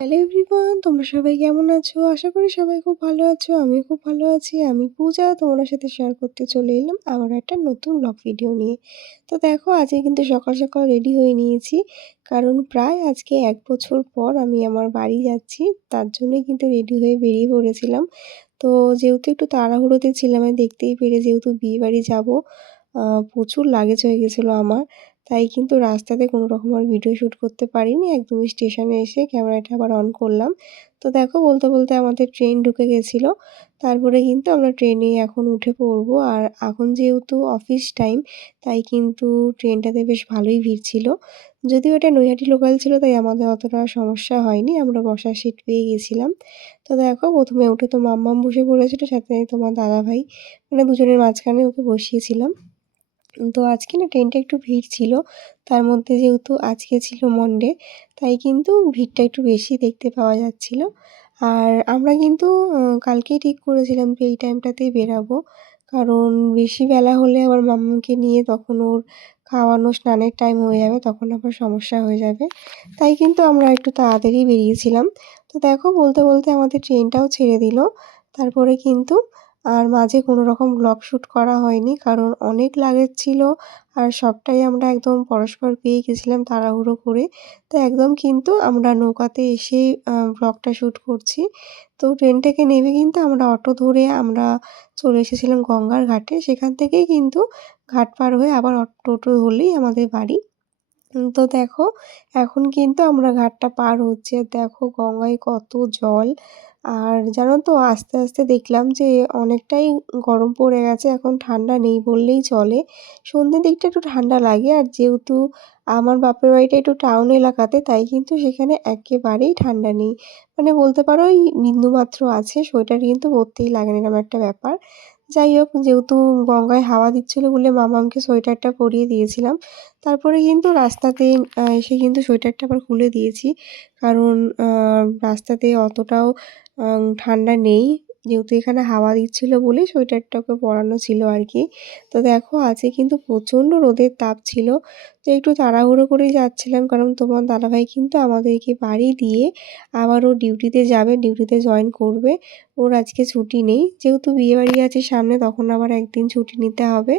Hello everyone তোমরা সবাই কেমন আছো? আশা করি সবাই খুব ভালো আছো আমি খুব ভালো আছি। আমি পূজা, তোমাদের সাথে শেয়ার করতে চলে এলাম আবার একটা নতুন ব্লগ ভিডিও নিয়ে। তো দেখো, আজকে কিন্তু সকাল সকাল রেডি হয়ে নিয়েছি, কারণ প্রায় আজকে এক বছর পর আমি আমার বাড়ি যাচ্ছি, তার জন্যই কিন্তু রেডি হয়ে বেরিয়ে পড়েছিলাম। তো যেহেতু একটু তাড়াহুড়োতে ছিলাম, আমি দেখতেই পেরে যেহেতু বিয়ে বাড়ি যাব প্রচুর লাগেজ হয়ে গেছিল আমার। তাই কিন্তু রাস্তাতে কোনো রকম আর ভিডিও শ্যুট করতে পারিনি। একদমই স্টেশনে এসে ক্যামেরাটা আবার অন করলাম। তো দেখো, বলতে বলতে আমাদের ট্রেন ঢুকে গেছিল। তারপরে কিন্তু আমরা ট্রেনে এখন উঠে পড়ব। আর এখন যেহেতু অফিস টাইম তাই কিন্তু ট্রেনটাতে বেশ ভালোই ভিড় ছিল। যদিও এটা নৈহাটি লোকাল ছিল, তাই আমাদের অতটা সমস্যা হয়নি। আমরা বসার সিট পেয়ে গেছিলাম। তো দেখো, প্রথমে উঠে তো মাম্মাম বসে পড়েছিল, সাথে তোমার দাদাভাই। মানে দুজনের মাঝখানে ওকে বসিয়েছিলাম। তো আজকে না ট্রেনটা একটু ভিড় ছিল, তার মধ্যে যেহেতু আজকে ছিল মন্ডে তাই কিন্তু ভিড়টা একটু বেশি দেখতে পাওয়া যাচ্ছিল। আর আমরা কিন্তু কালকেই ঠিক করেছিলাম যে এই টাইমটাতেই বেরাবো, কারণ বেশি বেলা হলে আবার মাম্মাকে নিয়ে তখন ওর খাওয়ানো, স্নানের টাইম হয়ে যাবে, তখন আবার সমস্যা হয়ে যাবে। তাই কিন্তু আমরা একটু তাড়াতাড়ি বেরিয়েছিলাম। তো দেখো, বলতে বলতে আমাদের ট্রেনটাও ছেড়ে দিল। তারপরে কিন্তু আর মাঝে কোনো রকম ব্লগ শ্যুট করা হয়নি, কারণ অনেক লাগেজ ছিল আর সবটাই আমরা একদম পরস্পর পেয়ে গেছিলাম তাড়াহুড়ো করে। তো একদম কিন্তু আমরা নৌকাতে এসে ব্লগটা শ্যুট করছি। তো ট্রেন থেকে নেমে কিন্তু আমরা অটো ধরে আমরা চলে এসেছিলাম গঙ্গার ঘাটে। সেখান থেকেই কিন্তু ঘাট পার হয়ে আবার টোটো ধরলেই আমাদের বাড়ি। তো দেখো, এখন কিন্তু আমরা ঘাটটা পার হচ্ছে। দেখো গঙ্গায় কত জল আর জানো তো, আস্তে আস্তে দেখলাম যে অনেকটাই গরম পড়ে গেছে, এখন ঠান্ডা নেই বললেই চলে। সন্ধ্যের দিকটা একটু ঠান্ডা লাগে, আর যেহেতু আমার বাপের বাড়িটা একটু টাউন এলাকাতে, তাই কিন্তু সেখানে একেবারেই ঠান্ডা নেই। মানে বলতে পারো ওই বিন্দুমাত্র আছে, সোয়েটার কিন্তু পরতেই লাগে না এরকম একটা ব্যাপার। যাই হোক, যেহেতু গঙ্গায় হাওয়া দিচ্ছিল বলে মামামকে সোয়েটারটা পরিয়ে দিয়েছিলাম, তারপরে কিন্তু রাস্তাতে এসে কিন্তু সোয়েটারটা আবার খুলে দিয়েছি। কারণ রাস্তাতে অতটাও ঠান্ডা নেই। যেহেতু এখানে হাওয়া দিচ্ছিল বলে সোয়েটারটাকে পরানো ছিল আর কি। তো দেখো আছে কিন্তু প্রচণ্ড রোদের তাপ ছিল। তো একটু তাড়াহুড়ো করেই যাচ্ছিলাম। কারণ তোমার দাদাভাই কিন্তু আমাদেরকে বাড়ি দিয়ে আবার ও ডিউটিতে যাবে, ডিউটিতে জয়েন করবে। ওর আজকে ছুটি নেই। যেহেতু বিয়েবাড়ি আছে সামনে, তখন আবার একদিন ছুটি নিতে হবে।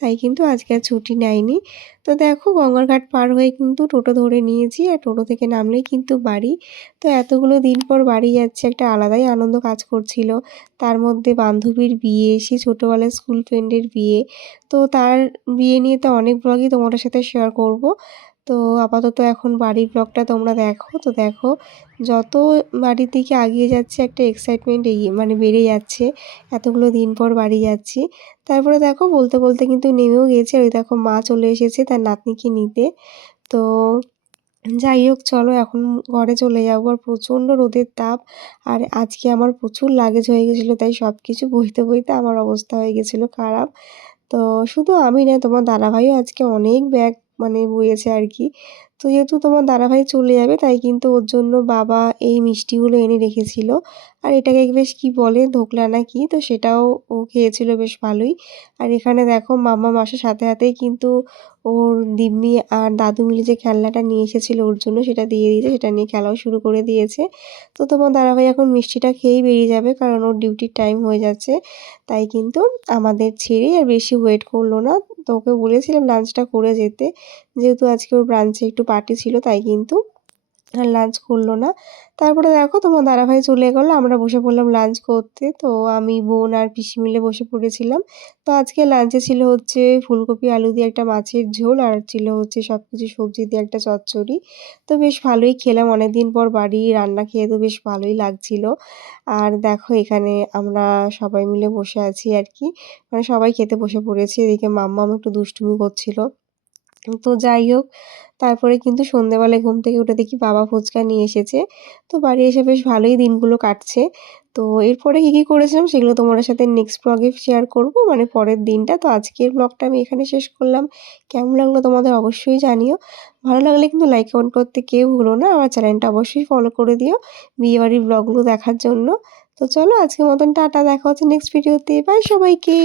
তাই কিন্তু আজকে আর ছুটি নেয়নি। তো দেখো, গঙ্গার ঘাট পার হয়ে কিন্তু টোটো ধরে নিয়েছি আর টোটো থেকে নামলেই কিন্তু বাড়ি। তো এতগুলো দিন পর বাড়ি যাচ্ছে, একটা আলাদাই আনন্দ কাজ করছিল। তার মধ্যে বান্ধবীর বিয়ে সে ছোটোবেলার স্কুল ফ্রেন্ডের বিয়ে। তো তার বিয়ে নিয়ে তো অনেক ব্লগই তোমাদের সাথে শেয়ার করব। তো আপাতত এখন বাড়ির ব্লগটা তোমরা দেখো। তো দেখো, যত বাড়ির দিকে আগিয়ে যাচ্ছে, একটা এক্সাইটমেন্ট এই মানে বেড়ে যাচ্ছে। এতগুলো দিন পর বাড়ি যাচ্ছি। তারপরে দেখো, বলতে বলতে কিন্তু নেমেও গিয়েছে ওই দেখো, মা চলে এসেছে তার নাতনিকে নিতে। তো যাই হোক, চলো এখন ঘরে চলে যাব। আর প্রচণ্ড রোদের তাপ। আর আজকে আমার প্রচুর লাগেজ হয়ে গেছিল, তাই সব কিছু বইতে বইতে আমার অবস্থা হয়ে গেছিল খারাপ। তো শুধু আমি না তোমার দাদাভাইও আজকে অনেক ব্যাগ মানে বয়েছে আর কি। তো যেহেতু তোমার দাদাভাই চলে যাবে, তাই কিন্তু ওর জন্য বাবা এই মিষ্টিগুলো এনে রেখেছিল। আর এটাকে বেশ কি বলে, ধোকলা না কি, তো সেটাও ও খেয়েছিল বেশ ভালোই। আর এখানে দেখো মামা মাসের সাথে সাথেই কিন্তু ওর দিম্মি আর দাদু মিলে যে খেলনাটা নিয়ে এসেছিল ওর জন্য সেটা দিয়ে দিয়েছে, সেটা নিয়ে খেলাও শুরু করে দিয়েছে। তো তোমার দাদাভাই এখন মিষ্টিটা খেয়েই বেরিয়ে যাবে, কারণ ওর ডিউটির টাইম হয়ে যাচ্ছে। তাই কিন্তু আমাদের ছেড়ে আর বেশি ওয়েট করল না। তো ওকে বলেছিলাম লাঞ্চটা করে যেতে। যেহেতু আজকে ওর ব্রাঞ্চে একটু পার্টি ছিল, তাই কিন্তু আর লাঞ্চ করল না। তারপরে দেখো তোমার দাদাভাই চলে গেলো, আমরা বসে পড়লাম লাঞ্চ করতে। তো আমি, বোন আর পিসি মিলে বসে পড়েছিলাম। তো আজকে লাঞ্চে ছিল হচ্ছে ফুলকপি, আলু দিয়ে একটা মাছের ঝোল, আর ছিল হচ্ছে সব কিছু সবজি দিয়ে একটা চচ্চড়ি। তো বেশ ভালোই খেলাম, অনেকদিন পর বাড়ি রান্না খেয়ে তো বেশ ভালোই লাগছিল। আর দেখো এখানে আমরা সবাই মিলে বসে আছি আর কি। মানে সবাই খেতে বসে পড়েছি, এদিকে মাম্মাম একটু দুষ্টুমি করছিল। তো যাই হোক, তারপরে কিন্তু সন্ধেবেলায় ঘুম থেকে উঠে দেখি বাবা ফুচকা নিয়ে এসেছে। তো বাড়ি এসে বেশ ভালোই দিনগুলো কাটছে। তো এরপরে কী কী করেছিলাম সেগুলো তোমাদের সাথে নেক্সট ব্লগে শেয়ার করব। মানে পরের দিনটা। তো আজকের ব্লগটা আমি এখানে শেষ করলাম। কেমন লাগল তোমাদের অবশ্যই জানিও। ভালো লাগলে কিন্তু লাইক কমেন্ট করতে কেউ ভুলো না। আমার চ্যানেলটা অবশ্যই ফলো করে দিও বিয়েবাড়ির ব্লগগুলো দেখার জন্য। তো চলো আজকের মতন টাটা। দেখা হচ্ছে নেক্সট ভিডিওতে বাই সবাইকে।